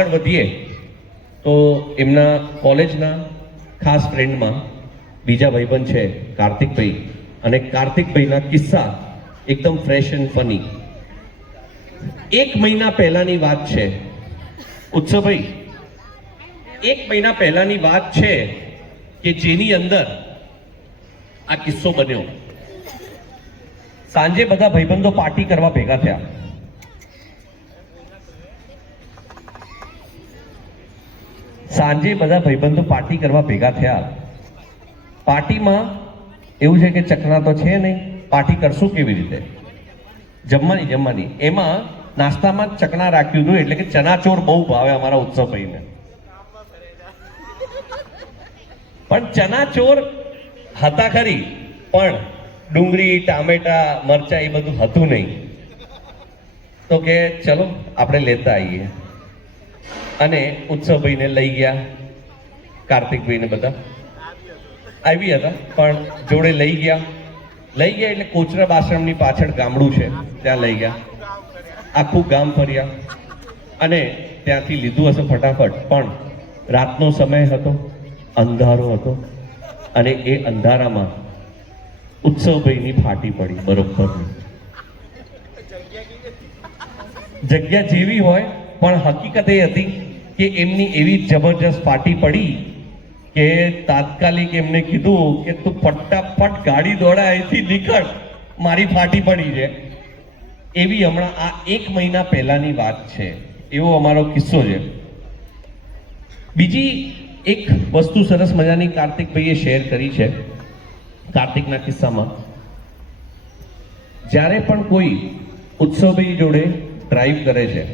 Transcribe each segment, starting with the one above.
આગળ વધીએ તો એમના કોલેજના ખાસ ફ્રેન્ડમાં બીજા ભાઈબંધ છે કાર્તિકભાઈ, અને કાર્તિકભાઈના કિસ્સા એકદમ ફ્રેશ એન્ડ ફની. 1 મહિના પહેલાની વાત છે ઉત્સવભાઈ, 1 મહિના પહેલાની વાત છે કે જેની અંદર આ કિસ્સો બન્યો. સાંજે બધા ભાઈબંધો પાર્ટી કરવા ભેગા થયા. પાર્ટીમાં એવું છે કે ચકના તો છે નહીં, પાર્ટી કરશું કેવી રીતે? જમવાની. એમાં નાસ્તામાં ચકના રાખ્યું હતું, એટલે કે ચનાચોર બહુ ભાવે અમારા ઉત્સવભાઈને. પણ ચનાચોર હતા ખરી, પણ ડુંગળી, ટામેટા, મરચા એ બધું હતું નહીં. તો કે ચલો આપણે લેતા આવીએ, અને ઉત્સવભાઈને લઈ ગયા. કાર્તિકભાઈને બધા આવી હતા, પણ જોડે લઈ ગયા એટલે કોચરબ આશ્રમની પાછળ ગામડું છે, ત્યાં લઈ ગયા. આખું ગામ ફર્યા અને ત્યાંથી લીધું હશે ફટાફટ. પણ રાતનો સમય હતો, અંધારો હતો, અને એ અંધારામાં ઉત્સવભાઈની ફાટી પડી બરોબર. જગ્યા જેવી હોય, પણ હકીકત એ હતી કે એમની એવી જબરજસ્ત ફાટી પડી કે તાત્કાલિક એમને કીધું કે તું ફટાફટ ગાડી દોડા, અહીંથી નીકળ, મારી ફાટી પડી છે. એવી હમણાં આ 1 મહિના પહેલાની વાત છે, એવો અમારો કિસ્સો છે. બીજી એક વસ્તુ સરસ મજાની કાર્તિકભાઈએ શેર કરી છે. કાર્તિકના કિસ્સામાં જ્યારે પણ કોઈ ઉત્સવભાઈ જોડે ડ્રાઈવ કરે છે,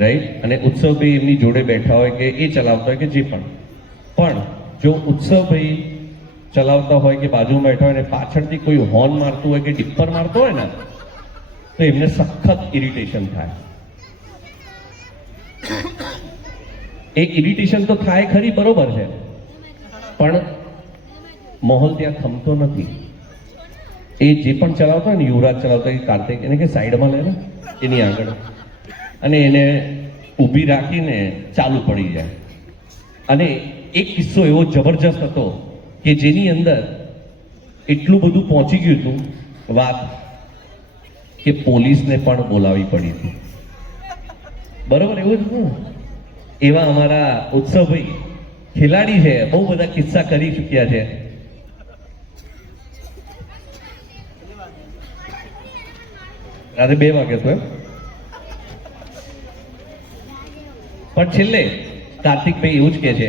રાઈટ, અને ઉત્સવભાઈ એમની જોડે બેઠા હોય કે એ ચલાવતા હોય કે જે પણ જો ઉત્સવભાઈ ચલાવતા હોય કે બાજુમાં બેઠા હોય અને પાછળથી કોઈ હોર્ન મારતું હોય કે ડિપ્પર મારતો હોય ને, તો એમને સખત ઇરિટેશન થાય. એ ઇરિટેશન તો થાય ખરી, બરોબર છે, પણ માહોલ ત્યાં થમતો નથી. એ જે પણ ચલાવતો હોય ને, યુવરાજ ચલાવતો હોય, કાર્તિક, એને કે સાઈડમાં લે ને એની આગળ, અને એને ઊભી રાખીને ચાલુ પડી જાય. અને એક કિસ્સો એવો જબરજસ્ત હતો કે જેની અંદર એટલું બધું પહોંચી ગયું હતું વાત કે પોલીસને પણ બોલાવી પડી હતી. બરોબર, એવું જ એવા અમારા ઉત્સવભાઈ ખેલાડી છે, બહુ બધા કિસ્સા કરી ચૂક્યા છે. રાતે 2 વાગે તો પણ છેલ્લે કાર્તિકભાઈ એવું જ કહે છે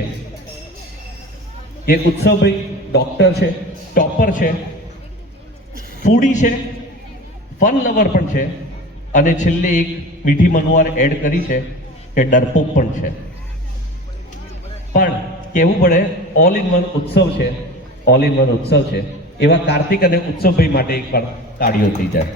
કે ઉત્સવભાઈ ડોક્ટર છે, ટોપર છે, ફૂડી છે, ફન લવર પણ છે, અને છેલ્લે એક મીઠી મનવાર એડ કરી છે કે ડરપોક પણ છે. પણ કહેવું પડે, ઓલ ઇન વન ઉત્સવ છે. એવા કાર્તિક અને ઉત્સવભાઈ માટે એકવાર તાળીઓ થઈ જાય.